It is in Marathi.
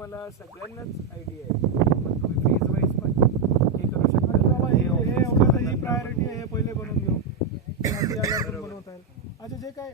तुम्हाला सगळ्यांनाच आयडिया आहे, पण तुम्ही फेज वाईज पण हे करू शकता. बाबा हे एवढं ही प्रायोरिटी आहे, हे पहिले बनवून घेऊ, बनवता येईल. अच्छा जे काय